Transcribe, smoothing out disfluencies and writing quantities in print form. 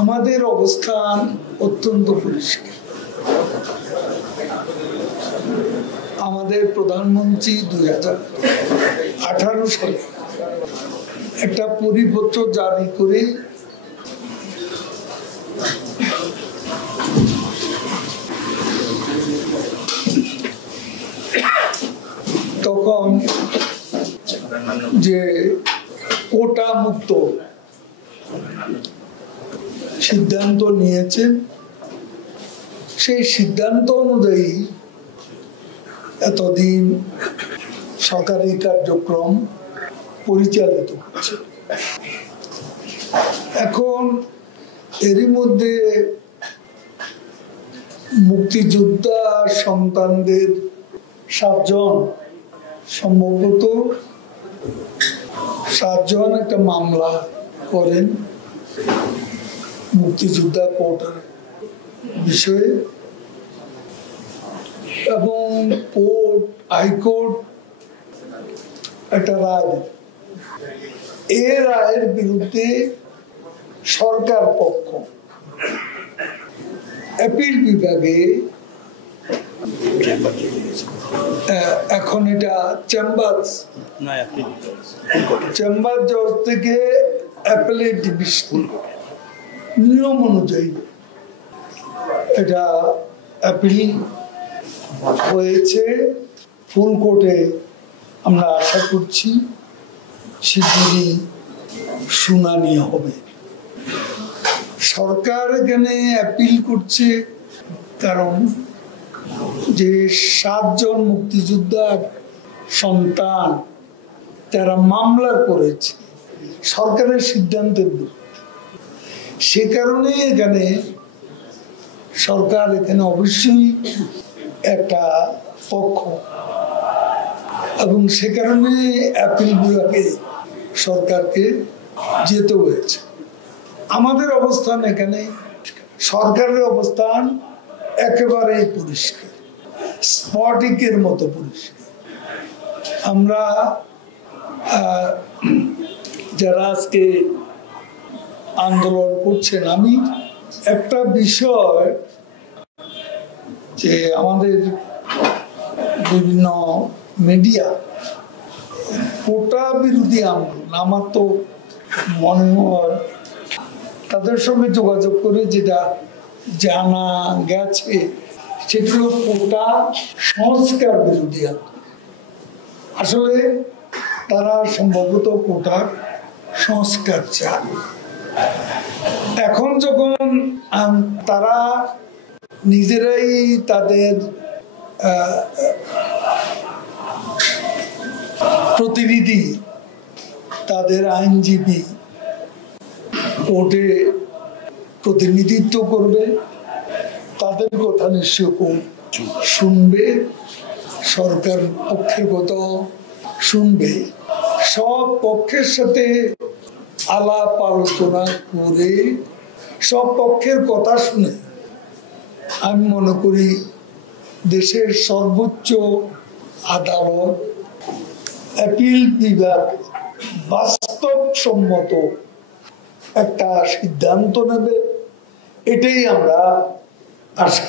আমাদের অবস্থান অত্যন্ত পরিষ্কার। আমাদের প্রধানমন্ত্রী 2018 সালে একটা পরিপত্র জারি করে তখন যে কোটা মুক্ত সিদ্ধান্ত নিয়েছেন, সেই সিদ্ধান্ত অনুযায়ী এতদিন সরকারি কার্যক্রম পরিচালিত হচ্ছে। এখন এরই মধ্যে মুক্তিযোদ্ধা সন্তানদের 7 জন, সম্ভবত 7 জন একটা মামলা করেন মুক্তিযোদ্ধা কোটার বিষয়ে, এবং কোর্ট, হাইকোর্ট একটা রায়, এই রায়ের বিরুদ্ধে সরকার পক্ষ অ্যাপিল বিভাগে এখন এটা চেম্বার জজ থেকে অ্যাপেলেট ডিভিশন নিয়ম অনুযায়ী এটা অ্যাপিল হয়েছে। ফুল কোর্টে আমরা আশা করছি শিগগিরই শুনানি হবে। সরকার এখানে অ্যাপিল করছে কারণ যে 7 জন মুক্তিযোদ্ধার সন্তান তারা মামলা করেছে সরকারের সিদ্ধান্তের বিরুদ্ধে, সে কারণে এখানে সরকার এখানে অবশ্যই একটা পক্ষ, এবং সে কারণে অ্যাপিল বিভাগে সরকারকে যেতে হয়েছে। আমাদের অবস্থান এখানে, সরকারের অবস্থান একেবারে পরিষ্কার, স্ফটিকের মতো পরিষ্কার। আমরা যারা আজকে আন্দোলন করছেন, আমি একটা বিষয় যে আমাদের বিভিন্ন মিডিয়া কোটা বিরোধী আন্দোলন, আমার তো মনে হয় তাদের সঙ্গে যোগাযোগ করে যেটা জানা গেছে সেটা হলো কোটা সংস্কার বিরোধী আন্দোলন। আসলে তারা সম্ভবত কোটার সংস্কার চায়। এখন যখন তারা নিজেরাই তাদের প্রতিনিধি, তাদের আইনজীবী কোর্টে প্রতিনিধিত্ব করবে, তাদের কথা নিশ্চয় শুনবে, সরকার পক্ষের কথা শুনবে, সব পক্ষের সাথে আলাপ আলোচনা করে সব পক্ষের কথা শুনে আমি মনে করি দেশের সর্বোচ্চ আদালত অ্যাপিল বিভাগ বাস্তবসম্মত একটা সিদ্ধান্ত নেবে, এটাই আমরা আশা